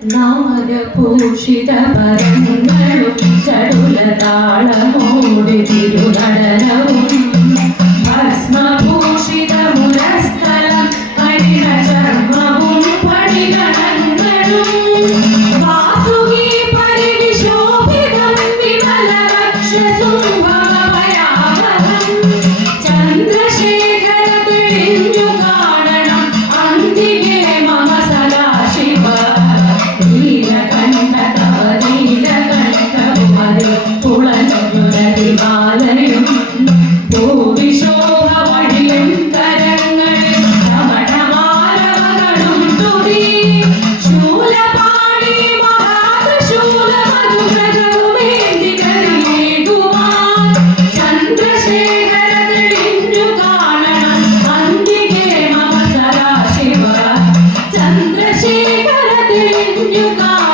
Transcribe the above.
നാമരഭൂഷിത പരങ്ങളും ചടുലതാളമോടി തിരുനടനവും ഭസ്മഭൂഷിത മുരസ്ഥലം ഹരിണ ചർമ്മവും പടിഗണങ്ങളും വാസുകി പരിവിശോഭിതം വിമല വക്ഷസുംഭവയാവഹം ചന്ദ്രശേഖര തെളിഞ്ഞു കാണണം അന്തികെ മമ സദാശിവ ുളഞ്ഞുരതിമാലയും ഭൂവിശോഭ വഴിയും കരങ്ങളിൽ രമണമാലവകളും തുടി ശൂലപാണി മഹാശൂല മധുരവുമേന്തികരിയേകുവാൻ ചന്ദ്രശേഖര തെളിഞ്ഞു കാണണം അന്തികെ മമ സദാശിവ ചന്ദ്രശേഖര തെളിഞ്ഞു കാണണം